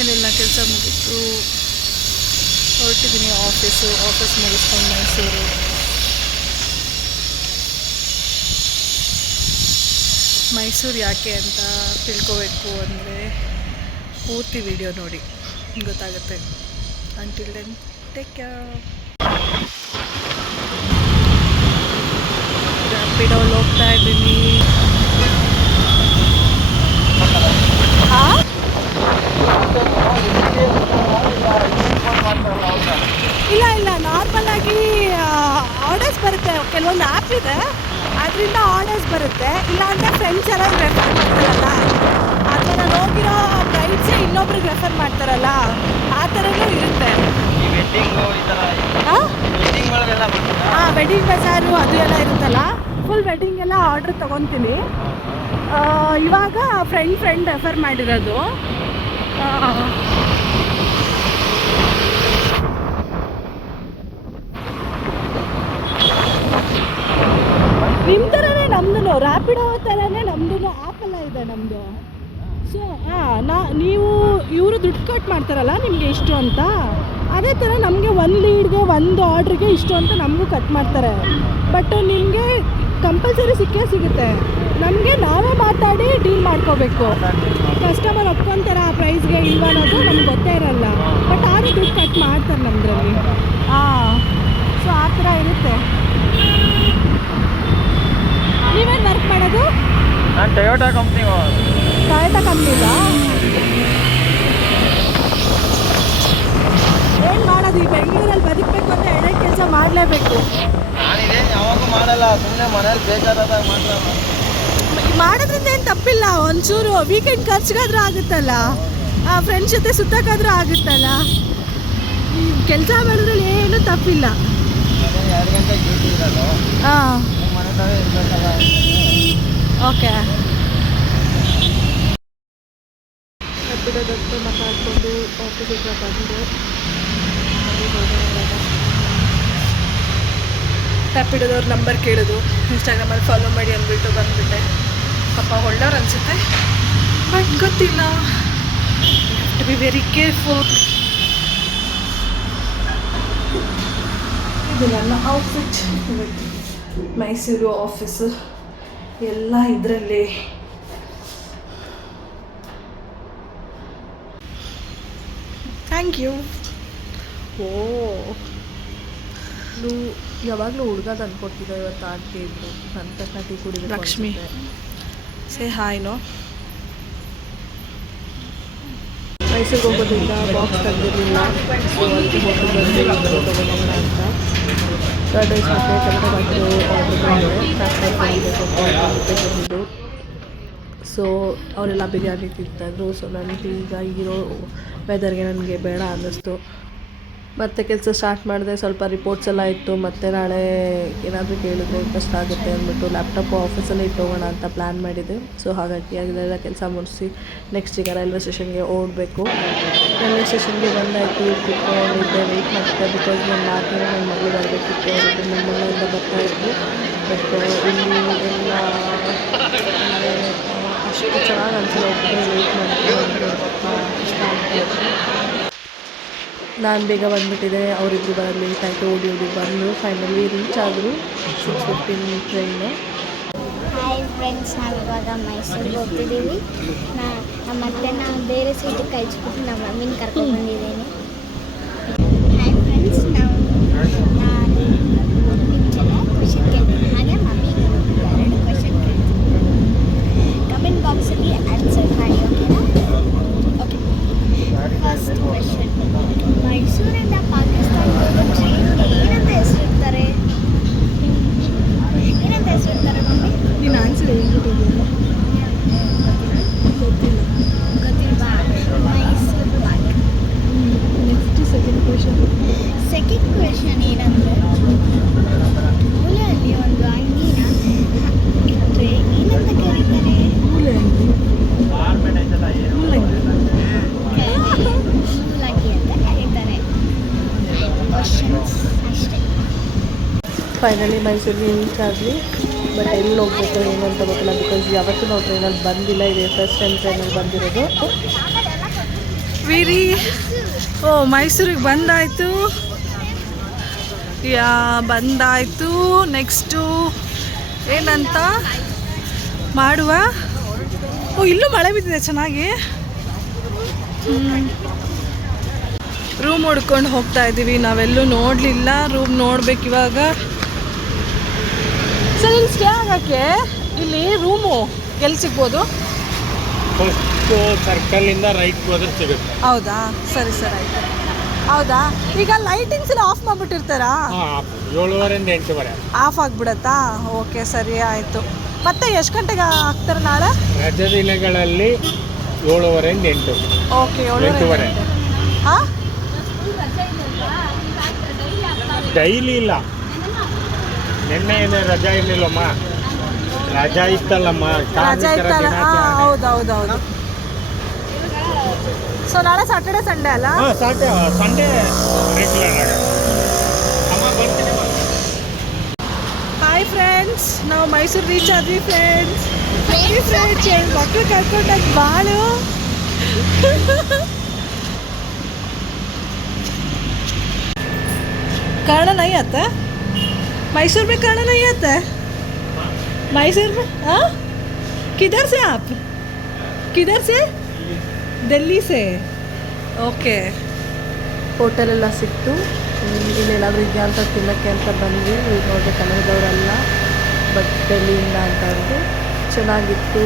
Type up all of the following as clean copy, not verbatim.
ಏನಿಲ್ಲ, ಕೆಲಸ ಮುಗಿತು, ಹೊರಟಿದ್ದೀನಿ. ಆಫೀಸ್ ಮುಗಿಸ್ಕೊಂಡು ಮೈಸೂರು ಯಾಕೆ ಅಂತ ತಿಳ್ಕೋಬೇಕು ಅಂದರೆ ಪೂರ್ತಿ ವಿಡಿಯೋ ನೋಡಿ ಗೊತ್ತಾಗುತ್ತೆ. Until then take care. ರ್ಯಾಪಿಡೋಲ್ಲಿ ಹೋಗ್ತಾ ಇದ್ದೀನಿ. ಇಲ್ಲ ನಾರ್ಮಲಾಗಿ ಆರ್ಡರ್ಸ್ ಬರುತ್ತೆ. ಕೆಲವೊಂದು ಆ್ಯಪ್ ಇದೆ, ಅದರಿಂದ ಆರ್ಡರ್ಸ್ ಬರುತ್ತೆ. ಇಲ್ಲಾಂದರೆ ಫ್ರೆಂಡ್ಸ್ ಎಲ್ಲ ರೆಫರ್ ಮಾಡ್ತಾರಲ್ಲ, ಆ ಥರ ಹೋಗಿರೋ ಪ್ರೈಸೇ ಇನ್ನೊಬ್ರಿಗೆ ರೆಫರ್ ಮಾಡ್ತಾರಲ್ಲ, ಆ ಥರನೂ ಇರುತ್ತೆ. ಹಾಂ, ವೆಡ್ಡಿಂಗ್ ಬಜಾರು ಅದು ಎಲ್ಲ ಇರುತ್ತಲ್ಲ, ಫುಲ್ ವೆಡ್ಡಿಂಗ್ ಎಲ್ಲ ಆರ್ಡ್ರ್ ತೊಗೊತೀನಿ. ಇವಾಗ ಫ್ರೆಂಡ್ ರೆಫರ್ ಮಾಡಿರೋದು. ನಿಮ್ಮ ಥರನೇ ನಮ್ಮದು, ರ್ಯಾಪಿಡೋ ಥರನೇ ನಮ್ಮದು ಆ್ಯಪೆಲ್ಲ ಇದೆ ನಮ್ಮದು. ಸೊ ನೀವು ಇವರು ದುಡ್ಡು ಕಟ್ ಮಾಡ್ತಾರಲ್ಲ ನಿಮಗೆ ಇಷ್ಟು ಅಂತ, ಅದೇ ಥರ ನಮಗೆ ಒಂದು ಲೀಡ್ಗೆ ಒಂದು ಆರ್ಡ್ರಿಗೆ ಇಷ್ಟು ಅಂತ ನಮಗೂ ಕಟ್ ಮಾಡ್ತಾರೆ. ಬಟ್ ನಿಮಗೆ ಕಂಪಲ್ಸರಿ ಸಿಗುತ್ತೆ. ನಮಗೆ ನಾವೇ ಮಾತಾಡಿ ಡೀಲ್ ಮಾಡ್ಕೋಬೇಕು. ಕಸ್ಟಮರ್ ಒಪ್ಕೊತಾರೆ ಆ ಪ್ರೈಸ್ಗೆ ಇಲ್ವ ಅನ್ನೋದು ನಮ್ಗೆ ಗೊತ್ತೇ ಇರಲ್ಲ. ಬಟ್ ಆದರೂ ದುಡ್ಡು ಕಟ್ ಮಾಡ್ತಾರೆ ನಮ್ಮದ್ರಲ್ಲಿ. ಸೊ ಆ ಥರ ಇರುತ್ತೆ. ನೀವೇನು ವರ್ಕ್ ಮಾಡೋದು? ನಾನು ಟೊಯೋಟಾ ಕಂಪ್ನಿಗ. ಏನು ಮಾಡೋದು? ಈ ಬೆಂಗಳೂರಲ್ಲಿ ಬದುಕಬೇಕು ಅಂತ ಎರಡೆರಡು ಕೆಲಸ ಮಾಡಲೇಬೇಕು. ನಾನಿದೇನು ಯಾವಾಗೂ ಮಾಡಲ್ಲ, ಸುಮ್ಮನೆ ಮನೇಲಿ ಬೇಜಾರಾದಾಗ ಮಾತ್ರ ಮಾಡೋದ್ರಿಂದ ಏನು ತಪ್ಪಿಲ್ಲ. ಒಂಚೂರು ವೀಕೆಂಡ್ ಖರ್ಚಿಗಾದ್ರೂ ಆಗುತ್ತಲ್ಲ, ಫ್ರೆಂಡ್ಸ್ ಜೊತೆ ಸುತ್ತಕ್ಕಾದ್ರೂ ಆಗುತ್ತಲ್ಲ. ಈ ಕೆಲಸ ಮಾಡೋದ್ರಲ್ಲಿ ಏನೂ ತಪ್ಪಿಲ್ಲ. 2 ಗಂಟೆ ಡ್ಯೂಟಿ ಇರೋದು. ಮನೆ ತಾವೇ ಇರಬೇಕಲ್ಲ. ಓಕೆ. ಬಿಡೋದತ್ತು ಮಾತಾಡಿಕೊಂಡು ಆಫೀಸ್ ಹತ್ರ ಬಂದು ರ್ಯಾಪಿಡೋದವ್ರ ನಂಬರ್ ಕೇಳೋದು, ಇನ್ಸ್ಟಾಗ್ರಾಮಲ್ಲಿ ಫಾಲೋ ಮಾಡಿ ಅಂದ್ಬಿಟ್ಟು ಬಂದುಬಿಟ್ಟೆ. ಪಾಪ ಒಳ್ಳೆಯವ್ರು ಅನಿಸುತ್ತೆ, ಬಟ್ ಗೊತ್ತಿಲ್ಲ. To be very careful. ಇದು ನನ್ನ ಔಟ್ಫಿಟ್. ಮೈಸೂರು ಆಫೀಸು ಎಲ್ಲ ಇದರಲ್ಲಿ. Thank you. ಯಾವಾಗಲೂ ಹುಡುಗದ ಅನ್ಕೊಡ್ತಿದ್ದೆ, ಇವತ್ತು ಆಂಟಿ ಇದ್ರು ನನ್ನ ತಕ್ಷಣ ಟೀ ಕುಡಿದು. ಲಕ್ಷ್ಮಿ ಸೇ ಹಾಯ್ನೋ. ಮೈಸೂರಿಗೆ ಹೋಗೋದ್ರಿಂದ ಬಾಕ್ಸ್ ತಂದಿರಲಿಲ್ಲ, ಸೊ ಅದಕ್ಕೆ ಹೋಗಿ ಬಂದು ತೊಗೊಂಡೋಗೋಣ ಅಂತ. ಕರ್ಡ್ ರೈಸ್ ಮತ್ತು ಟೊಮೆಟೊ ಬಾತು ಆರ್ಡ್ರ್ ಮಾಡಿದೆ. ಬಂದಿದ್ದು. ಸೊ ಅವರೆಲ್ಲ ಬಿರಿಯಾನಿ ತಿಂತಾಯಿದ್ರು. ಸೊ ನನಗೆ ಈಗ ಇರೋ ವೆದರ್ಗೆ ನನಗೆ ಬೇಡ ಅನ್ನಿಸ್ತು. ಮತ್ತು ಕೆಲಸ ಸ್ಟಾರ್ಟ್ ಮಾಡಿದೆ. ಸ್ವಲ್ಪ ರಿಪೋರ್ಟ್ಸ್ ಎಲ್ಲ ಇತ್ತು. ಮತ್ತು ನಾಳೆ ಏನಾದರೂ ಕೇಳಿದ್ರೆ ಕಷ್ಟ ಆಗುತ್ತೆ ಅಂದ್ಬಿಟ್ಟು ಲ್ಯಾಪ್ಟಾಪು ಆಫೀಸಲ್ಲೇ ಇಟ್ಟೋಗೋಣ ಅಂತ ಪ್ಲ್ಯಾನ್ ಮಾಡಿದೆ. ಸೊ ಹಾಗಾಗಿ ಅದೆಲ್ಲ ಕೆಲಸ ಮುಗಿಸಿ ನೆಕ್ಸ್ಟ್ ಈಗ ರೈಲ್ವೆ ಸ್ಟೇಷನ್ಗೆ ಓಡಬೇಕು. ರೈಲ್ವೆ ಸ್ಟೇಷನ್ಗೆ ಬಂದಾಯಿತು. ಕುತ್ಕೊಂಡಿದ್ದೆ, ವೆಯ್ಟ್ ಮಾಡ್ತಿದ್ದೆ. ಬಿಕಾಸ್ ನನ್ನ ಮಾತಿನ ನನ್ನ ಮಗಳು ಬರಬೇಕಿತ್ತು. ಅವರಿಗೆ ನನ್ನ ಮನೆಯಿಂದ ಬರ್ತಾಯಿತ್ತು. ಬಟ್ ಇಲ್ಲಿ ಎಲ್ಲ ಅಷ್ಟು ಚೆನ್ನಾಗಿ ಅನಿಸಲ್ಲ. ಒಬ್ಬರೇ ವೆಯ್ಟ್ ಮಾಡ್ತೀನಿ, ಇಷ್ಟ ಆಗ್ತಾಯಿತ್ತು. ನಾನು ಬೇಗ ಬಂದುಬಿಟ್ಟಿದೆ, ಅವರಿಬ್ಬರು ಬರೋದು ಲೇಟ್ ಆಯಿತು. ಓಡಿ ಬಂದು ಫೈನಲಿ ರೀಚ್ ಆದರು. 6:15 ಟ್ರೈನು. ಹಾಯ್ ಫ್ರೆಂಡ್ಸ್, ನಾವಿವಾಗ ಮೈಸೂರಿಗೆ ಹೋಗ್ತಿದ್ದೀವಿ. ಮತ್ತು ನಾನು ಬೇರೆ ಸೀಟಿಗೆ ಕಳಿಸ್ಬಿಟ್ಟು ನಮ್ಮ ಮಮ್ಮಿನ ಕರ್ಕೊಂಡು ಬಂದಿದ್ದೀನಿ. ಹಾಯ್ ಫ್ರೆಂಡ್ಸ್, ನಾನು ನಿಮ್ಮ ಜೊತೆ ಕ್ವೆಶನ್ ಕೇಳ್ತೀನಿ. ಹಾಗೆ ಮಮ್ಮಿಗೆ 2 ಕ್ವೆಶನ್ ಕೇಳ್ತೀನಿ. ಕಮೆಂಟ್ ಬಾಕ್ಸಲ್ಲಿ ಆನ್ಸರ್ ಮಾಡಿ, ಓಕೆನಾ? ಓಕೆ. ಫಸ್ಟ್ ಕ್ವೆಶನ್, ಮೈಸೂರಿಂದ ಪಾಕಿಸ್ತಾನದ ಟ್ರೈನ್ಗೆ ಏನಂತ ಹೆಸರಿಡ್ತಾರೆ? ಮಮ್ಮಿ? ನೀನು ಆನ್ಸರ್ ಹೇಳ್ಬಿಟ್ಟಿದ್ದೀನಿ. ಗೊತ್ತಿಲ್ವಾ? Mysuru Pak. Next second question ಏನಂದರೆ, ಮೂಲೆಯಲ್ಲಿ ಒಂದು ಅಂಗಿನ ಇಟ್ಟರೆ ಏನಂತ ಕರೀತಾರೆ? ಮೂಲಂಗಿ ಅಂತ ಕರೀತಾರೆ. ಕ್ವಶನ್ಸ್ ಅಷ್ಟೇ. ಫೈನಲಿ ಮೈಸೂರಿಗೆ ರೀಚ್ ಆದ್ವಿ. ಬಟ್ ಎಲ್ಲಿ ಹೋಗ್ಬೇಕು ಏನು ಅಂತ ಗೊತ್ತಿಲ್ಲ. ಬಿಕಾಸ್ ಯಾವತ್ತೂ ನಾವು ಟ್ರೈನಲ್ಲಿ ಬಂದಿಲ್ಲ. ಇದೆ ಫಸ್ಟ್ ಟೈಮ್ ಟ್ರೈನಲ್ಲಿ ಬಂದಿರೋದು. ನಡೀರಿ. ಓ ಮೈಸೂರಿಗೆ ಬಂದಾಯಿತು. ಬಂದಾಯಿತು. ನೆಕ್ಸ್ಟು ಏನಂತ ಮಾಡುವ. ಓ ಇಲ್ಲೂ ಮಳೆ ಬಿದ್ದಿದೆ ಚೆನ್ನಾಗಿ. ರೂಮ್ ಹುಡ್ಕೊಂಡು ಹೋಗ್ತಾ ಇದ್ದೀವಿ. ನಾವೆಲ್ಲೂ ನೋಡಲಿಲ್ಲ. ರೂಮ್ ನೋಡ್ಬೇಕು ಇವಾಗ. ಸರ್ ಇಲ್ಲಿ ಸ್ಟೇ ಆಗೋಕ್ಕೆ ಇಲ್ಲಿ ರೂಮು ಎಲ್ಲಿ ಸಿಗ್ಬೋದು? ಸರ್ಕಲಿಂದ ರೈಟ್ ಹೋದ್ರೆ ಸಿಗುತ್ತೆ. ಹೌದಾ, ಸರಿ ಸರ್ ಆಯಿತು. ಹೌದಾ, ಈಗ ಲೈಟಿಂಗ್ಸ್ ಎಲ್ಲ ಆಫ್ ಮಾಡಿಬಿಟ್ಟಿರ್ತಾರಾ? 7:30 8:00 ಆಫ್ ಆಗಿಬಿಡತ್ತಾ? ಓಕೆ ಸರಿ ಆಯಿತು. ಮತ್ತೆ ಎಷ್ಟು ಗಂಟೆಗೆ ಹಾಕ್ತಾರೆ ನಾಳೆ? ರಜೆ ದಿನಗಳಲ್ಲಿ 7:30 8. ಓಕೆ 8:30. ಹಾಂ, ಡೈಲಿ ಇಲ್ಲ. ನಿನ್ನೆ ಏನು ರಜಾ ಇರಲಿಲ್ಲಮ್ಮ, ರಜಾ ಇತ್ತಲ್ಲಮ್ಮ. ರಜೆ ಇತ್ತಲ್ಲ. ಹೌದು. ಸೊ ನಾಳೆ ಸ್ಯಾಟರ್ಡೆ ಸಂಡೇ ಅಲ್ಲ? ಸಂಡೇ ರೆಗ್ಯುಲರ್ ಅಮ್ಮ ಬರ್ತೀನಿ. ಹಾಯ್ ಫ್ರೆಂಡ್ಸ್, ನಾವು ಮೈಸೂರು ರೀಚ್ ಆದ್ವಿ ಫ್ರೆಂಡ್ಸ್. ಮಕ್ಕಳು ಕರ್ಕೊಂಡಾಗ ಬಾಳು. खाना नहीं आता मैसूर में? खाना नहीं आता है मैसूर में? हाँ, किधर से आप? किधर से? दिल्ली से. ಓಕೆ. ಹೋಟೆಲೆಲ್ಲ ಸಿಕ್ತು. ಇಲ್ಲೇನಾದರೂ ಇದೆಯಾ ಅಂತ ತಿನ್ನೋಕ್ಕೆ ಅಂತ ಬಂದ್ವಿ. ಈಗ ನೋಡಿದ್ರೆ ಕನ್ನಡದವರಲ್ಲ, ಬಟ್ ಡೆಲ್ಲಿಯಿಂದ ಅಂತ ಅಂದು ಚೆನ್ನಾಗಿತ್ತು.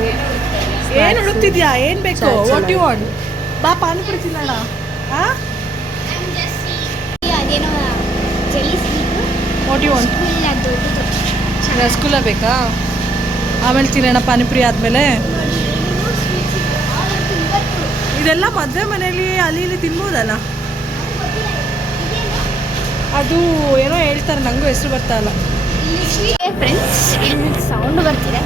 ಏನು ಹುಡುಕ್ತಿದ್ಯಾ? ಏನು ಬೇಕು? What you want? ಬಾ ಪಾನಿಪುರಿ ತಿನ್ನೋಣ. ಹಾಂ, ಅದೇನೋ jelly sweet. What you want? ದೊಡ್ಡದು ರಸಗುಲ್ಲ ಬೇಕಾ? ಆಮೇಲೆ ತಿನ್ನೋಣ ಪಾನಿಪುರಿ ಆದಮೇಲೆ. ಇದೆಲ್ಲ ಮದುವೆ ಮನೇಲಿ ಅಲ್ಲಿ ಇಲ್ಲಿ ತಿನ್ಬೋದಲ್ಲ? ಅದು ಏನೋ ಹೇಳ್ತಾರೆ, ನನಗೂ ಹೆಸರು ಬರ್ತಾ ಇಲ್ಲ. ಫ್ರೆಂಡ್ಸ್ ಇಲ್ಲಿ ಸೌಂಡ್ ಬರ್ತಿದೆ.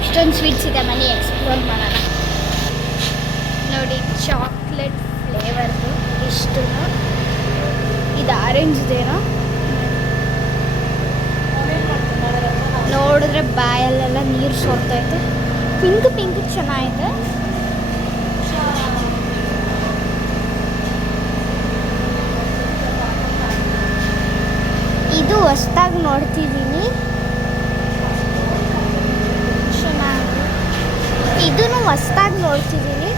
ಎಷ್ಟೊಂದು ಸ್ವೀಟ್ಸ್ ಇದೆ, ಮನೆ ಎಕ್ಸ್ಪ್ಲೋರ್ ಮಾಡೋಣ. ನೋಡಿ, ಚಾಕ್ಲೇಟ್ ಫ್ಲೇವರ್ದು ಇಷ್ಟು. ಇದು ಆರೆಂಜ್ದೇನೋ ನೋಡಿದ್ರೆ ಬಾಯಲ್ಲೆಲ್ಲ ನೀರು ಸೋರ್ತೈತೆ. ಪಿಂಕ್ ಚೆನ್ನಾಗಿದೆ. ಇದು ಹೊಸ್ದಾಗಿ ನೋಡ್ತಿದ್ದೀನಿ, ಚೆನ್ನಾಗಿ. ಇದನ್ನು ಹೊಸ್ದಾಗಿ ನೋಡ್ತಿದ್ದೀನಿ.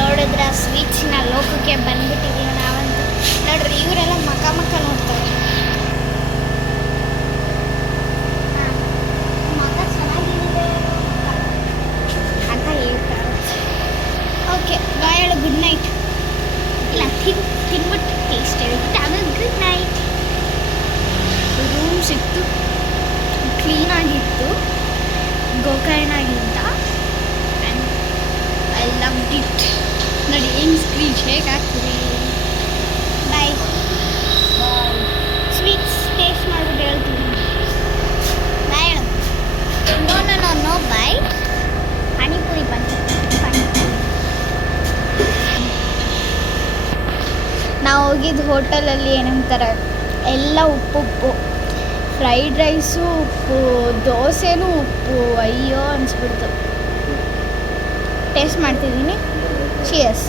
ನೋಡಿದ್ರೆ ಸ್ವೀಟ್ಸಿನ ಲೋಕಕ್ಕೆ ಬಂದ್ಬಿಟ್ಟಿದ್ದೀವಿ ನಾವಂತೂ. ನೋಡ್ರಿ, ಇವರೆಲ್ಲ ಮಕ್ಕ ನೋಡ್ತಾರೆ. ಮಗ ಚೆನ್ನಾಗಿದೆ ಅಂತ ಹೇಳ್ತಾರೆ. Okay, bye, good night. ಇಲ್ಲ, ತಿನ್ಬಿಟ್ಟು ಟೇಸ್ಟ್ ಹೇಳ್ಬಿಟ್ಟು ಆಮೇಲೆ ಗುಡ್ ನೈಟ್. ರೂಮ್ ಸಿಕ್ತು, ಕ್ಲೀನಾಗಿತ್ತು, ಗೋಕರ್ಣಗಿಂತ. And I love it. ನೋಡಿ ಹೆಂಗೆ ಸ್ಕ್ರೀನ್ ಶೇಕ್ ಆಗ್ತಿದೆ. ಬಾಯ್. ಸ್ವೀಟ್ಸ್ ಟೇಸ್ಟ್ ಮಾಡಿಬಿಟ್ಟು ಹೇಳ್ತೀನಿ. ಬಾಯ್ ಹೇಳು. ನೋ ಬಾಯ್. ಪಾನಿಪುರಿ ಬಂತು. ನಾವು ಹೋಗಿದ್ದು ಹೋಟೆಲಲ್ಲಿ ಏನಂತಾರೆ, ಎಲ್ಲ ಉಪ್ಪು. ಫ್ರೈಡ್ ರೈಸು ಉಪ್ಪು, ದೋಸೆನೂ ಉಪ್ಪು. ಅಯ್ಯೋ ಅನಿಸ್ಬಿಡ್ತು. ಟೇಸ್ಟ್ ಮಾಡ್ತಿದ್ದೀನಿ. ಚಿಯರ್ಸ್.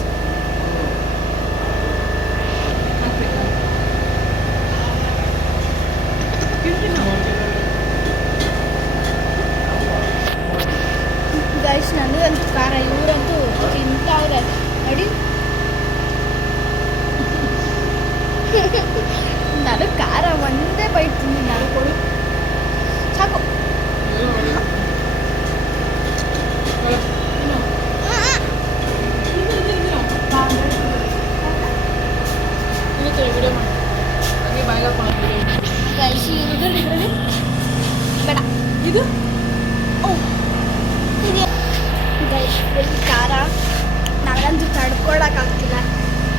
ಗೈಸ್, ನನಗಂತೂ ಖಾರ, ಇವರಂತೂ ತಿಂತಾವ್ರೆ ನೋಡಿ. ನಾನು ಖಾರ ಒಂದೇ ಬೈಟ್ ತಿಂತೀನಿ. ನಾನು ಕೊಡಿ ಸಾಕು. ಬೇಡ ಇದು ಗೈಸ್, ಫುಲ್ ಖಾರ. ನನಗಂತೂ ತಡ್ಕೊಳಕ್ಕಾಗ್ತಿಲ್ಲ.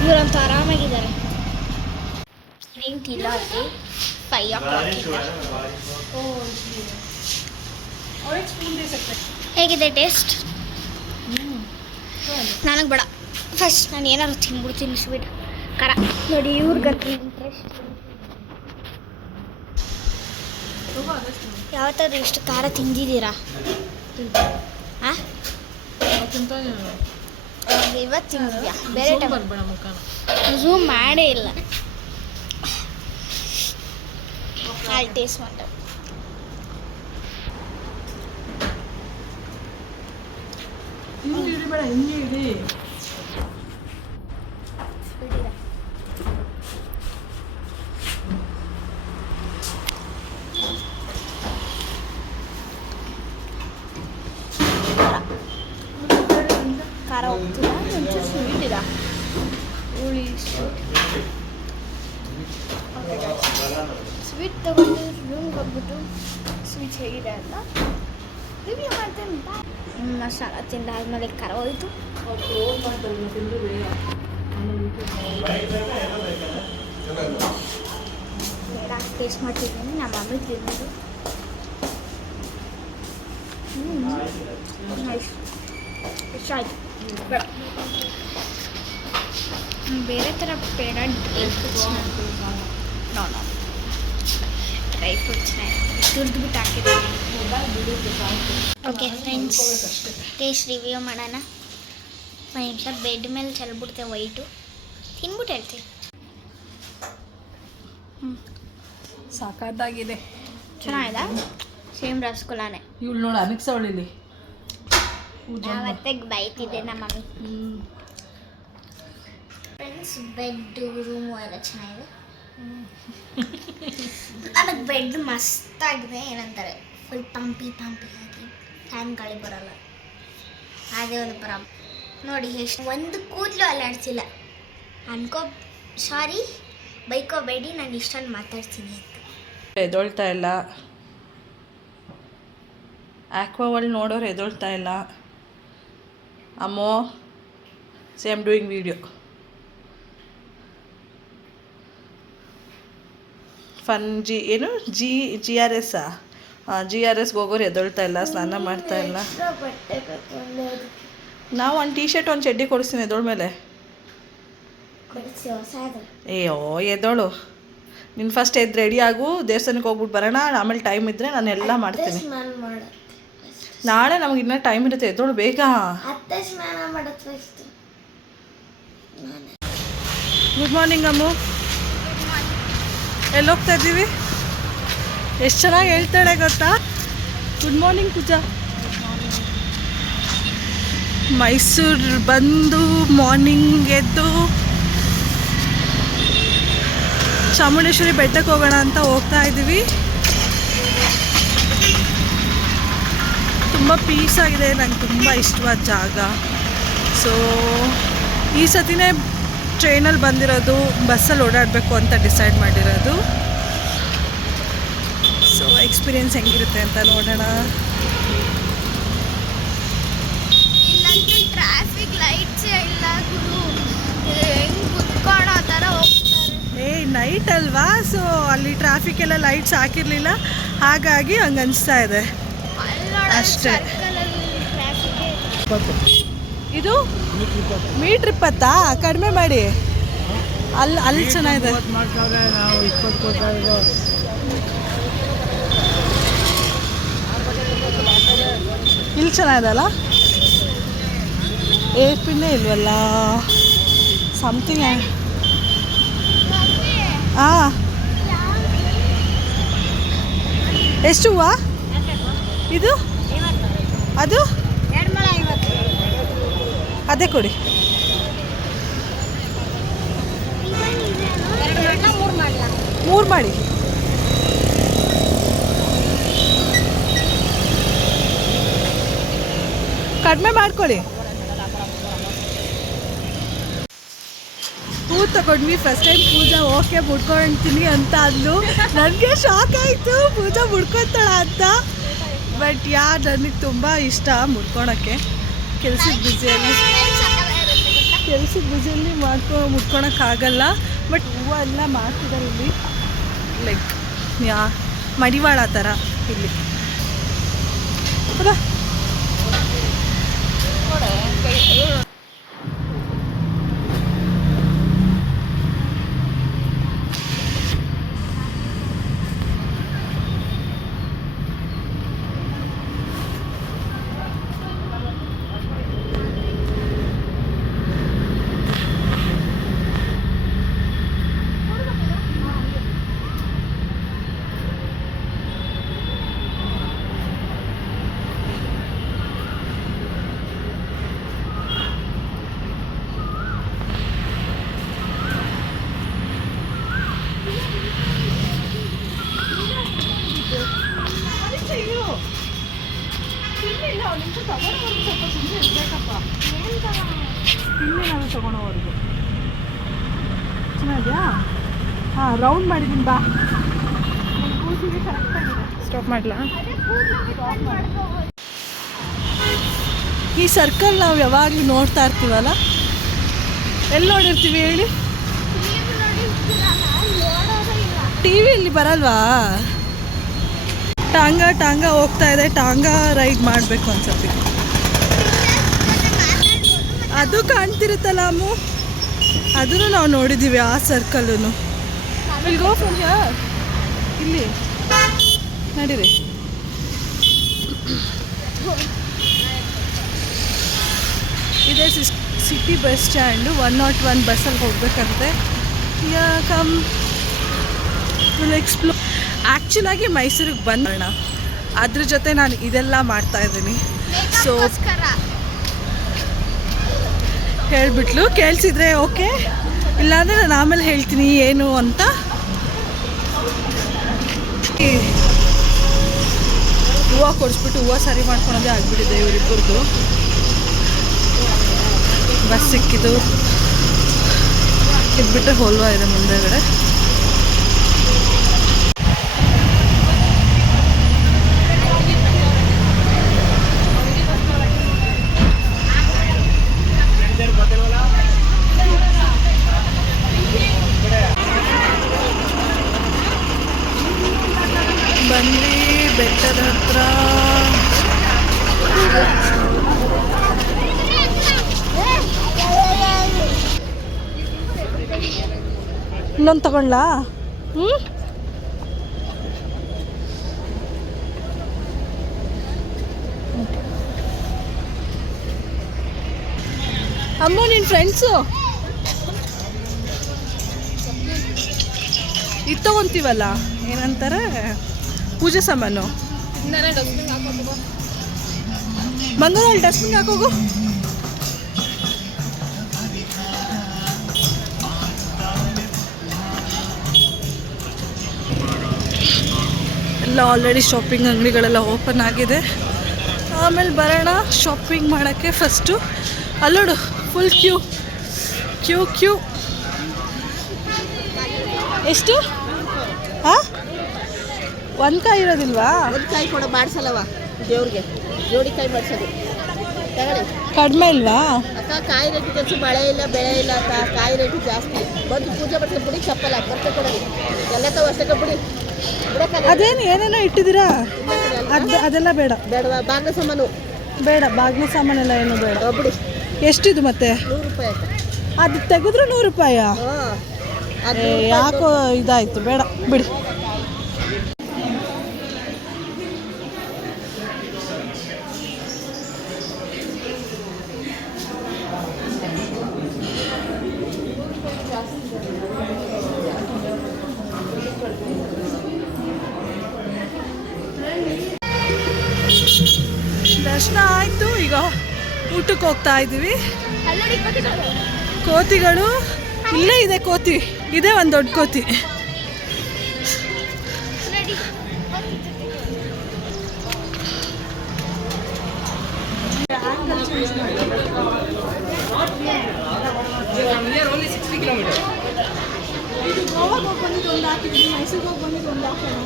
ಇವರಂತೂ ಆರಾಮಾಗಿದ್ದಾರೆ. ಇಲ್ಲ ಅಲ್ಲಿ 5 o'clock. ಹೇಗಿದೆ ಟೇಸ್ಟ್? ನನಗೆ ಬೇಡ. ಫಸ್ಟ್ ನಾನು ಏನಾದ್ರು ತಿನ್ಬಿಡ್ತೀನಿ ಸ್ವೀಟ್. ಖಾರ ನೋಡಿ ಇವ್ರಿಗಂತೂ ಇಂಟ್ರೆಸ್ಟ್. ಯಾವತ್ತಾದ್ರೂ ಇಷ್ಟು ಖಾರ ತಿಂದಿದ್ದೀರಾ? ಹಾಂ ಇವತ್ತು ತಿಂದಿದ್ಯಾ? ಬೇರೆ ಟೈಮ್ ಝೂಮ್ ಮಾಡೇ ಇಲ್ಲ. ಅಲ್ಲಿ ಟೇಸ್ಟ್ ಮಾಡ ಖಾರ ಹೋಗ್ತಿಲ್ಲ, ಒಂಚೂರು ಸ್ವೀಟ್ ಇದೆ. ಹುಳಿ ಸ್ವೀಟ್ ತಗೊಂಡು ರೂಮ್ಗೆ ಹೋಗ್ಬಿಟ್ಟು ಸ್ವೀಟ್ ಹೇಗಿದೆ ಅಂತ ರಿವ್ಯೂ ಮಾಡ್ತೇನೆ. ಮಸಾಲ ತಿಂದಾದ್ಮೇಲೆ ಖಾರ ಹೋಯ್ತು. ಟೇಸ್ಟ್ ಮಾಡ್ತಿದ್ದೀನಿ. ನಮ್ಮ ಮಮ್ಮಿ ತಿನ್ನೋದು ನೈಸ್. ಇಷ್ಟ ಆಯ್ತು. ಬೇರೆ ಥರ peda dry fruits dry fruits ತುರಿದ್ಬಿಟ್ಟು ಹಾಕಿದ್ದೀನಿ. ಓಕೆ ಫ್ರೆಂಡ್ಸ್, ಟೇಸ್ಟ್ ರಿವ್ಯೂ ಮಾಡೋಣ. ಒಂದು ನಿಮಿಷ ಬೆಡ್ ಮೇಲೆ ಚೆಲ್ಬಿಡ್ತೆ ವೈಟು, ತಿನ್ಬಿಟ್ಟು ಹೇಳ್ತೀನಿ. ಸಾಕಾದಾಗಿದೆ. ಚೆನ್ನಾಗಿದೆ. ಸೇಮ್ ರಸಗುಲ್ಲಾನೆ. ಇವಳು ನೋಡಿ ಅಮಿಕ್ಸ ಅವಳಿಲಿ ನಾವತ್ತೆ ಬೈತಿದ್ದೆ ನಮ್ಮ ಮಮ್ಮಿ. ಫ್ರೆಂಡ್ಸ್, ಬೆಡ್ ರೂಮು ಎಲ್ಲ ಚೆನ್ನಾಗಿದೆ. ನನಗೆ ಬೆಡ್ ಮಸ್ತಾಗಿದೆ. ಏನಂತಾರೆ, ಫುಲ್ ಪಂಪಿ ಆಗಿ ಫ್ಯಾನ್ ಗಾಳಿ ಬರೋಲ್ಲ. ಅದೇ ಒಂದು ಪ್ರಾಬ್ಲಮ್. ನೋಡಿ ಎಷ್ಟು ಒಂದು ಕೂದಲು ಅಲ್ಲಾಡ್ಸಿಲ್ಲ. ಬೈಕೋಬೇಡಿ, ನಾನು ಇಷ್ಟೊಂದು ಮಾತಾಡ್ತೀನಿ ಅಂತ. ಎದೊಳ್ತಾ ಇಲ್ಲ. ಆಕ್ವಾವಲ್ಲಿ ನೋಡೋರು ಎದೊಳ್ತಾ ಇಲ್ಲ. ಅಮ್ಮೋ same doing video. Fun G R ಎಸ್ಸಾ? GRSಗೆ ಹೋಗೋರು ಎದೊಳ್ತಾ ಇಲ್ಲ, ಸ್ನಾನ ಮಾಡ್ತಾ ಇಲ್ಲ. ನಾವು ಒಂದು ಟೀ ಶರ್ಟ್ ಒಂದು ಚಡ್ಡಿ ಕೊಡಿಸ್ತೀನಿ ಎದೋಳ ಮೇಲೆ. ಅಯ್ಯೋ ಎದೋಳು, ನೀನು ಫಸ್ಟ್ ಎದ್ದು ರೆಡಿ ಆಗು, ದೇವಸ್ಥಾನಕ್ಕೆ ಹೋಗ್ಬಿಟ್ಟು ಬರೋಣ. ಆಮೇಲೆ ಟೈಮ್ ಇದ್ದರೆ ನಾನು ಎಲ್ಲ ಮಾಡ್ತೀನಿ. ನಾಳೆ ನಮಗೆ ಇನ್ನೂ ಟೈಮ್ ಇರುತ್ತೆ, ಎದ್ದೋಳು ಬೇಗ. ಗುಡ್ ಮಾರ್ನಿಂಗ್ ಅಮ್ಮು. ಎಲ್ಲಿ ಹೋಗ್ತಾ ಇದ್ದೀವಿ? ಎಷ್ಟು ಚೆನ್ನಾಗಿ ಹೇಳ್ತಾಳೆ ಗೊತ್ತಾ? ಗುಡ್ ಮಾರ್ನಿಂಗ್ ಪೂಜಾ. ಮೈಸೂರು ಬಂದು ಮಾರ್ನಿಂಗ್ ಎದ್ದು ಚಾಮುಂಡೇಶ್ವರಿ ಬೆಟ್ಟಕ್ಕೆ ಹೋಗೋಣ ಅಂತ ಹೋಗ್ತಾ ಇದ್ದೀವಿ. ತುಂಬ ಪೀಸ್ ಆಗಿದೆ, ನಂಗೆ ತುಂಬ ಇಷ್ಟವಾದ ಜಾಗ. ಸೊ ಈ ಸತಿನೇ ಟ್ರೈನಲ್ಲಿ ಬಂದಿರೋದು, ಬಸ್ಸಲ್ಲಿ ಓಡಾಡಬೇಕು ಅಂತ ಡಿಸೈಡ್ ಮಾಡಿರೋದು. ಸೊ ಎಕ್ಸ್ಪೀರಿಯನ್ಸ್ ಹೆಂಗಿರುತ್ತೆ ಅಂತ ನೋಡೋಣ. ಟ್ರಾಫಿಕ್ ಲೈಟ್ಸ್ ಇಲ್ಲ ಗುರು, ಹೆಂಗೆ ಕುತ್ಕೊಳ್ಳೋ ಥರ ಹೋಗ್ತಾರೆ. ನೈಟ್ ಅಲ್ವಾ, ಸೊ ಅಲ್ಲಿ ಟ್ರಾಫಿಕ್ ಎಲ್ಲ ಲೈಟ್ಸ್ ಹಾಕಿರಲಿಲ್ಲ, ಹಾಗಾಗಿ ಹಂಗೆ ಅನಿಸ್ತಾ ಇದೆ ಅಷ್ಟೇ. ಇದು ಮೀಟ್ರ್ 20 ಕಡಿಮೆ ಮಾಡಿ. ಅಲ್ಲಿ ಚೆನ್ನಾಗಿದೆ. ಇಲ್ಲಿ ಚೆನ್ನಾಗಿದೆ ಅಲ್ಲ? ಏರ್ ಪಿನ್ನೇ ಇಲ್ವಲ್ಲ, ಸಮಥಿಂಗ್. ಹಾಂ, ಎಷ್ಟು ಹೂವು ಇದು? ಅದು ಅದೇ ಕೊಡಿ. ಮೂರು ಮಾಡಿ. ಕಡಿಮೆ ಮಾಡ್ಕೊಳ್ಳಿ. ಹೂ ತಗೊಂಡ್ವಿ. ಫಸ್ಟ್ ಟೈಮ್ ಪೂಜಾ ಓಕೆ ಮುಡ್ಕೊಳ್ತೀನಿ ಅಂತ ಅಂದು, ನನಗೆ ಶಾಕ್ ಆಯಿತು ಪೂಜಾ ಮುಡ್ಕೊತಾಳ ಅಂತ. ಬಟ್ ನನಗೆ ತುಂಬ ಇಷ್ಟ ಮುಡ್ಕೊಳಕ್ಕೆ. ಕೆಲ್ಸದ ಬ್ಯುಸಿಯಲ್ಲಿ ಮುಟ್ಕೊಳಕ್ಕಾಗಲ್ಲ. ಬಟ್ ಹೂವು ಎಲ್ಲ ಮಾಡ್ತಿದ್ದಾರೆ ಇಲ್ಲಿ, ಲೈಕ್ ಮಡಿವಾಳ ಥರ ಇಲ್ಲಿ. ಹೌದಾ? ಇನ್ನೇನಾದ್ರು ತೊಗೊಳೋವರೆಗೂ ಚೆನ್ನಾಗಿದೆಯಾ? ಹಾಂ, ರೌಂಡ್ ಮಾಡಿದ್ದೀನಿ ಬಾ. ಕೂಸಿಗೆ ಕರೆಕ್ಟಾಗಿದೆ. ಸ್ಟಾಪ್ ಮಾಡಲಾ? ಈ ಸರ್ಕಲ್ ನಾವು ಯಾವಾಗಲೂ ನೋಡ್ತಾ ಇರ್ತೀವಲ್ಲ, ಎಲ್ಲಿ ನೋಡಿರ್ತೀವಿ ಹೇಳಿ? ಟಿ ವಿಯಲ್ಲಿ ಬರಲ್ವಾ? ಟಾಂಗ ಹೋಗ್ತಾ ಇದೆ, ಟಾಂಗ ರೈಡ್ ಮಾಡಬೇಕು ಅನ್ಸತ್ತೆ. ಅದು ಕಾಣ್ತಿರುತ್ತಲ್ಲ ಅಮ್ಮು, ಅದನ್ನು ನಾವು ನೋಡಿದ್ದೀವಿ ಆ ಸರ್ಕಲ್ಲೂ. ಇಲ್ಲಿ ಗೋ ಫ್ರಮ್ ಹಿಯರ್, ಇಲ್ಲಿ ನಡೀರಿ. ಇದೇ ಸಿಟಿ ಬಸ್ ಸ್ಟ್ಯಾಂಡು. 101 ಬಸ್ಸಲ್ಲಿ ಹೋಗ್ಬೇಕಂತೆ. Come full explore. ಆ್ಯಕ್ಚುಲಾಗಿ ಮೈಸೂರಿಗೆ ಬಂದೋಣ, ಅದ್ರ ಜೊತೆ ನಾನು ಇದೆಲ್ಲ ಮಾಡ್ತಾಯಿದ್ದೀನಿ. ಸೊ ಹೇಳಿಬಿಟ್ಲು, ಕೇಳಿಸಿದ್ರೆ ಓಕೆ, ಇಲ್ಲಾಂದರೆ ನಾನು ಆಮೇಲೆ ಹೇಳ್ತೀನಿ ಏನು ಅಂತ. ಹೂವು ಕೊಡಿಸ್ಬಿಟ್ಟು ಹೂವು ಸರಿ ಮಾಡ್ಕೊಳೋದೇ ಆಗಿಬಿಟ್ಟಿದೆ ಇವರಿಬ್ಬರದು. ಬಸ್ ಸಿಕ್ಕಿದ್ದು ಇದ್ಬಿಟ್ಟು ಹೋಲ್ವಾ ಇದೆ ಮುಂದೆಗಡೆ. ಬಂದ್ವಿ ಬೆಟ್ಟದ ಹತ್ರ. ಇನ್ನೊಂದು ತಗೊಂಡ್ಲಾ? ಅಮ್ಮ ನಿನ್ನ ಫ್ರೆಂಡ್ಸು ಇದು ತಗೊಂತೀವಲ್ಲ, ಏನಂತಾರೆ, ಪೂಜೆ ಸಾಮಾನು. ಮಂಗನಲ್ಲಿ ಡಸ್ಟ್ಬಿನ್ ಹಾಕೋಗು. ಎಲ್ಲ ಆಲ್ರೆಡಿ ಶಾಪಿಂಗ್ ಅಂಗಡಿಗಳೆಲ್ಲ ಓಪನ್ ಆಗಿದೆ. ಆಮೇಲೆ ಬರೋಣ ಶಾಪಿಂಗ್ ಮಾಡೋಕ್ಕೆ. ಫಸ್ಟು ಅಲ್ಲೋಡು, ಫುಲ್ ಕ್ಯೂ. ಎಷ್ಟು? ಹಾಂ, ಒಂದು ಕಾಯಿ ಇರೋದಿಲ್ವಾ? ಒಂದು ಕಾಯಿ ಕೊಡ ಬಾಡ್ಸಲ್ಲವ ದೇವ್ರಿಗೆ, ಜೋಡಿ ಕಾಯಿ ಬಾಡ್ಸೋದು. ತಗೊಳ್ಳಿ. ಕಡಿಮೆ ಇಲ್ವಾ ಅಕ್ಕ? ಕಾಯಿ ರೇಟು ಜಾಸ್ತಿ, ಮಳೆ ಇಲ್ಲ ಬೆಳೆ ಇಲ್ಲ ಅಕ್ಕ, ಕಾಯಿ ರೇಟು ಜಾಸ್ತಿ. ಬಂದು ಪೂಜೆ ಮಾಡ್ಕೊಂಡು ಬಿಡಿ, ಚಪ್ಪಲ್ಲ ಬರ್ತೆ ಕೊಡೋದು ಎಲ್ಲ ತಾವು ಅಷ್ಟಕ್ಕೆ ಬಿಡಿ. ಅದೇನು ಏನೇನೋ ಇಟ್ಟಿದ್ದೀರಾ? ಅದೆಲ್ಲ ಬೇಡ. ಬೇಡವಾ? ಬಾಗಿನ ಸಾಮಾನು ಬೇಡ, ಬಾಗಿನ ಸಾಮಾನೆಲ್ಲ ಏನು ಬೇಡ. ಬಿಡಿ. ಎಷ್ಟಿದು ಮತ್ತೆ? 100 ರೂಪಾಯಿ ಅಕ್ಕ. ಅದು ತೆಗೆದ್ರು 100 ರೂಪಾಯಾ? ಯಾಕೋ ಇದಾಯಿತು, ಬೇಡ ಬಿಡಿ. ದರ್ಶನ ಆಯಿತು, ಈಗ ಊಟಕ್ಕೆ ಹೋಗ್ತಾ ಇದ್ದೀವಿ. ಕೋತಿಗಳು ಇಲ್ಲೇ ಇದೆ. ಕೋತಿ ಇದೆ, ಒಂದು ದೊಡ್ಡ ಕೋತಿ. ಇದು ಗೋವಾಗೆ ಹೋಗಿ ಬಂದಿದ್ದು ಒಂದು ಹಾಕಿದ್ವಿ, ಮೈಸೂರಿಗೆ ಹೋಗಿ ಬಂದಿದ್ದು ಒಂದು ಹಾಕೋಣ.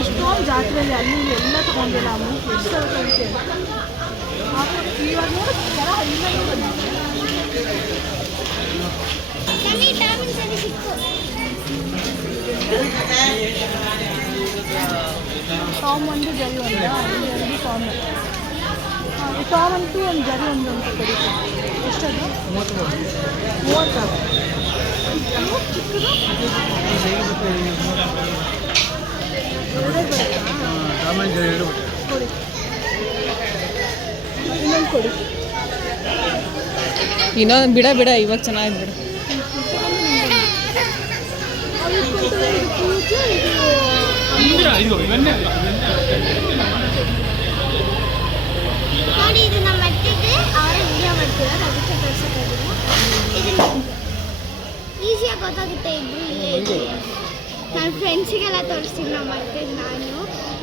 ಅಷ್ಟೊಂದು ಜಾತ್ರೆಯಲ್ಲಿ ಅಲ್ಲಿ ಎಲ್ಲ ತಗೊಂಡಿಲ್ಲ. ಎಷ್ಟು ಇವಾಗ ನೋಡಿ ಜನ ಇಲ್ಲೂ ಬಂದಿದೆ. ಟಾಮ್ ಒಂದು ಜರಿ ಒಂದು, ಎರಡು ಟಾಮ್. ಟಾಮ್ ಅಂತೂ ಒಂದು ಜರಿ ಒಂದು ಅಂತ ಕರೀತಾರೆ. ಎಷ್ಟದು? 30. ಚಿಕ್ಕದು ಕೊಡಿ. ಇನ್ನೊಂದು ಕೊಡಿ. ಇನ್ನೊಂದು ಬಿಡ ಇವಾಗ ಚೆನ್ನಾಗಿ ಬಿಡು. ನೋಡಿ ಇದು ನಮ್ಮ ಅತ್ತೆಗೆ ಅವರ ವಿಡಿಯೋ ಮಾಡ್ತಿರೋದು, ಅದಕ್ಕೆ ತೋರಿಸೋಕ್ಕಾಗಿಲ್ಲ. ಇದು ಈಸಿಯಾಗಿ ಗೊತ್ತಾಗುತ್ತೆ ಇಬ್ಬರು ಇಲ್ಲೇ ಇದ್ದೀವಿ. ನನ್ನ ಫ್ರೆಂಡ್ಸಿಗೆಲ್ಲ ತೋರಿಸ್ತೀನಿ ನಮ್ಮ ಅತ್ತೆ ನಾನು.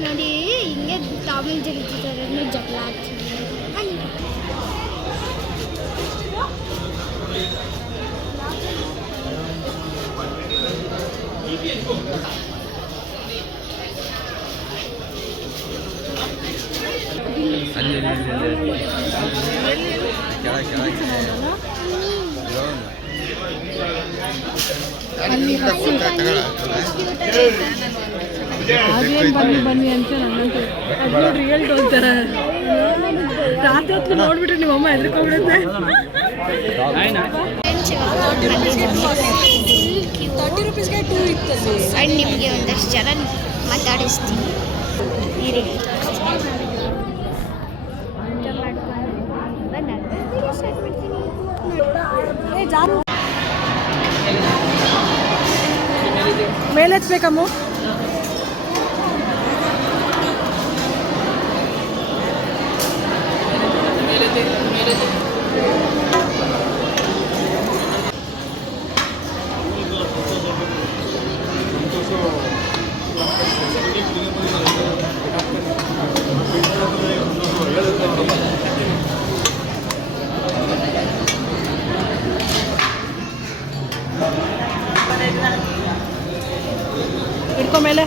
ನೋಡಿ ಹಿಂಗೆ ಟಾಮಿಲ್ ಜಗಿತಿದ್ದಾರೆ, ಜಗಳ ಆಗ್ತೀನಿ. ಅದೇನು ಬನ್ನಿ ಅಂತ ನನ್ನಂತೂ ಅದು ರಿಯಲ್ ಡೋಲ್ ಥರ. ರಾತ್ರಿ ಹೊತ್ತು ನೋಡ್ಬಿಟ್ರೆ ನಿಮ್ಮಮ್ಮ ಹೆದರ್ಕೊಂಡ್ಬಿಡುತ್ತೆ. 30 ರೂಪೀಸ್ಗೆ 2 ಇತ್ತಲ್ಲಿ. ಆ್ಯಂಡ್ ನಿಮಗೆ ಒಂದಷ್ಟು ಜನ ಮಾತಾಡಿಸ್ತೀನಿ ಇರಿ. ಮೇಲೆತ್ಬೇಕಮ್ಮ. ಇಟ್ಕೊ ಮೇಲೆ.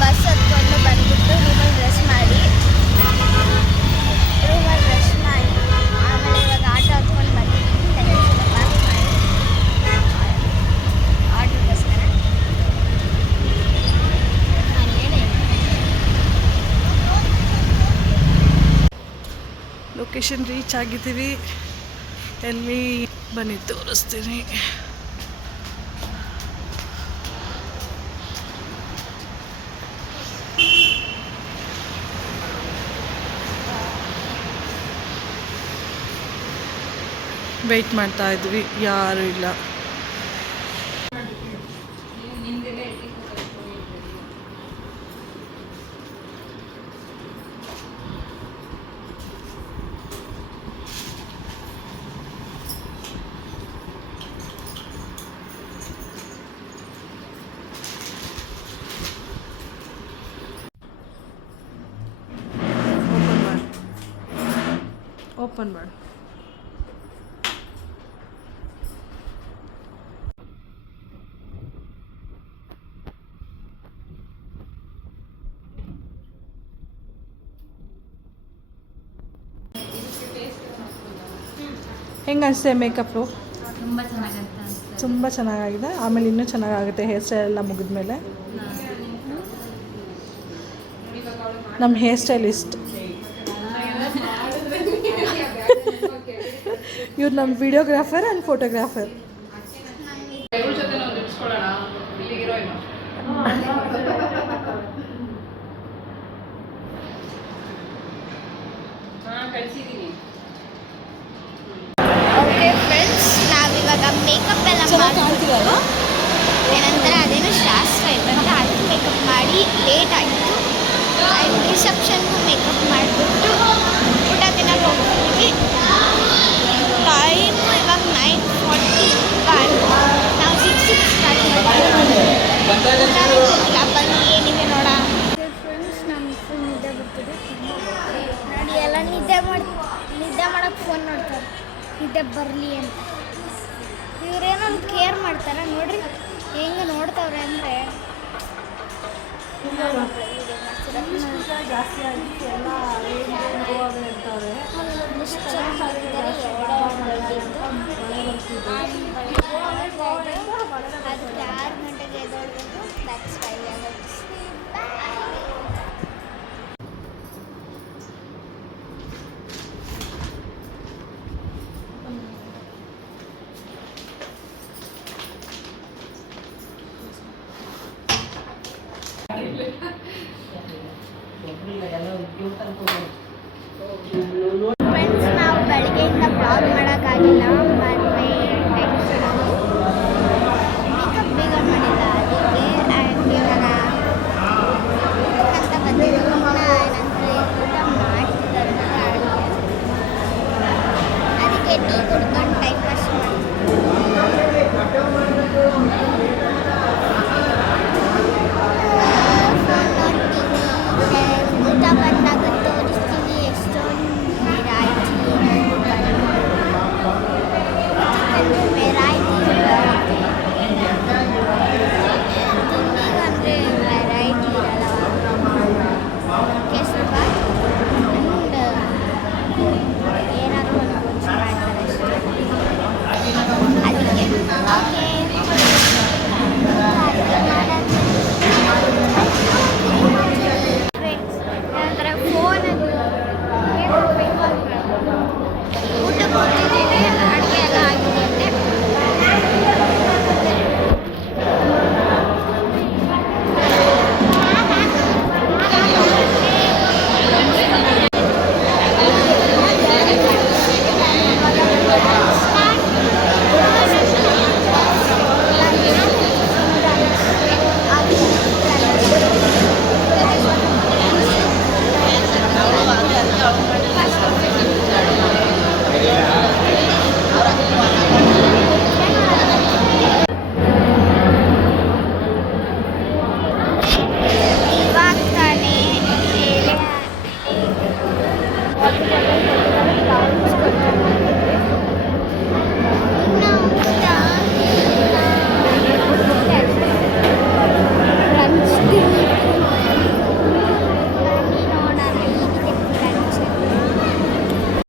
ಬಸ್ ಹತ್ಕೊಂಡು ಬಂದ್ಬಿಟ್ಟು ರೂಮಲ್ಲಿ ಡ್ರೆಸ್ ಮಾಡಿ ಆಮೇಲೆ ಇವಾಗ ಆಟೋ ಹತ್ಕೊಂಡು ಬಂದಿದ್ದೀನಿ. ಆಟೋಗೋಸ್ಕರ ಲೊಕೇಶನ್ ರೀಚ್ ಆಗಿದ್ದೀವಿ. ಎಲ್ಲಿ ಬನ್ನಿ ತೋರಿಸ್ತೀನಿ. ವೆಯ್ಟ್ ಮಾಡ್ತಾ ಇದ್ವಿ, ಯಾರೂ ಇಲ್ಲ. ಓಪನ್ ಮಾಡಿ. ಹೆಂಗೆ ಅನಿಸ್ತೆ ಮೇಕಪ್ಪು? ತುಂಬ ಚೆನ್ನಾಗಿದೆ. ಆಮೇಲೆ ಇನ್ನೂ ಚೆನ್ನಾಗಾಗುತ್ತೆ ಹೇರ್ ಸ್ಟೈಲ್ ಎಲ್ಲ ಮುಗಿದ್ಮೇಲೆ. ನಮ್ಮ ಹೇರ್ ಸ್ಟೈಲಿಸ್ಟ್ ಇವ್ರು ನಮ್ಮ videographer and photographer. Okay friends, ನಾವಿವಾಗ ಮೇಕಪ್ ಎಲ್ಲ ಮಾಡ್ತೀವಲ್ಲ, ಏನಂತಾರೆ ಅದೇನೋ ಶಾಸ್ತ್ರ ಇತ್ತಂತ ಅದಕ್ಕೆ ಮೇಕಪ್ ಮಾಡಿ ಲೇಟ್ ಆಯಿತು. ರಿಸೆಪ್ಷನ್ಗೂ ಮೇಕಪ್ ಮಾಡಿಬಿಟ್ಟು ಊಟ ತಿನ್ನೋಕೆ ಹೋಗ್ತೀವಿ. ಟೈಮು ಇವಾಗ 9:40. ನಾವು 6 ಸ್ಟಾರ್ಟ್ ಮಾಡ್ತೀವಿ. ಬನ್ನಿ ಏನಿದೆ ನೋಡ. ಫ್ರೆಂಡ್ಸ್, ನಮ್ಗೆ ಫುಲ್ ನಿದ್ದೆ ಬರ್ತಿದೆ. ನೋಡಿ ಎಲ್ಲ ನಿದ್ದೆ ಮಾಡೋಕ್ಕೆ ಫೋನ್ ನೋಡ್ತಾರೆ, ನಿದ್ದೆ ಬರಲಿ ಅಂತ. ಇವರೇನೋ ಕೇರ್ ಮಾಡ್ತಾರೆ ನೋಡ್ರಿ ಹೆಂಗೆ ನೋಡ್ತಾವ್ರೆ ಅಂದರೆ ಜಾಸ್ತಿ ಆಗಿ ಎಲ್ಲ ಏನು ಗೋವಾಗೆ ಇರ್ತಾರೆ. ಎಷ್ಟು ಚೆನ್ನಾಗಿ ಮಾಡಿದ್ದಾರೆ ಅದಕ್ಕೆ 6 ಗಂಟೆಗೆ ಎದ್ದೇಳಬೇಕು. That's why we are going to sleep. Friends, ನಾವು ಬೆಳಗ್ಗೆಯಿಂದ ಬ್ಲಾಗ್ ಮಾಡೋಕ್ಕಾಗಿಲ್ಲ. ಮತ್ತೆ ಟೆನ್ಷನ್ ಮೇಕಪ್ ಬೇಗ ಮಾಡಿಲ್ಲ, ಅದಕ್ಕೆ ಆ್ಯಂಡ್ ಇವಾಗ ಅಂತ ಬಂದಿದ್ದು ನಂತರ ಊಟ ಮಾಡ್ತಿದ್ದಾರೆ ಅದಕ್ಕೆ ಟೀ ಕುಡ್ಕೊಂಡು ಟೈಮ್ ಪಾಸ್ ಊಟ ಬಂದಾಗ ತೋರಿಸ್ತೀನಿ ಎಷ್ಟೊಂದು ವೆರೈಟಿ ಬರುತ್ತೆ. ತಿಂಡಿಗಂದರೆ ವೆರೈಟಿ ಇರಲ್ಲ, ಕೇಸರಿ ಬಾತ್ ಆ್ಯಂಡ್ ಏನಾದರೂ ಒಂದು ಗೊಜ್ಜು ಮಾಡ್ತಾರೆ ಅಷ್ಟೇ. ಅದಕ್ಕೆ ಫ್ರೆಂಡ್ಸ್, ನಂತರ ಫೋನಲ್ಲಿ ಊಟ ಕೊಟ್ಟಿದ್ದೀನಿ.